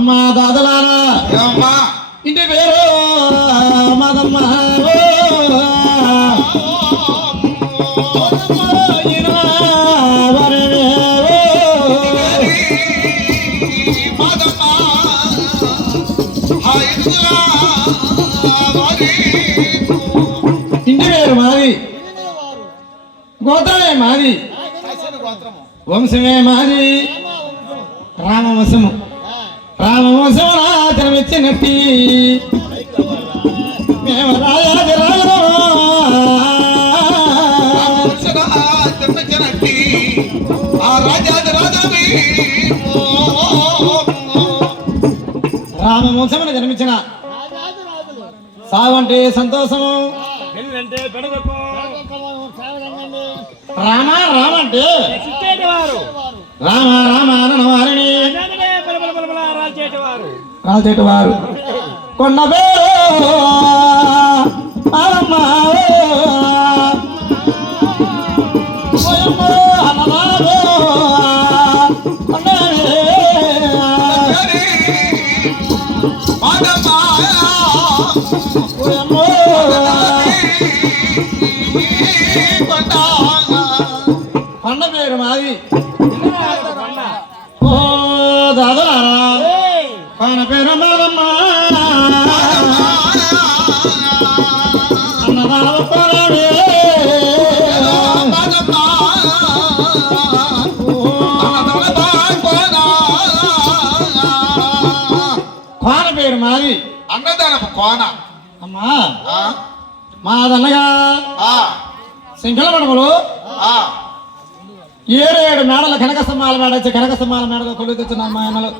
అమ్మా దాదలారా ఇంటి పేరు మాదమ్మ ఇంటి పేరు మాది, గోత్రమే మాది, వంశమే మాది, రామవంశము. రామవంశము రాజనమిచ్చినట్టి మేము రాజాది రామవంశమును జన్మించిన సావంటే సంతోషము, రామ రామ అంటే రామ రామ అన్న వారిని రాల్చేటి వారు కొండ పేరు కొండ పేరు మాది. ఓ దాదా కొండ పేరు మాదమ్మ కోన పేరు మాది, అన్నదానపు కోన. అమ్మా మాదన్నగా సింగళ మడమలు 7 మేడల కనక స్తంభాల మేడ కనక స్తంభాల మేడలో కొలు తెచ్చిన అమ్మాయిలు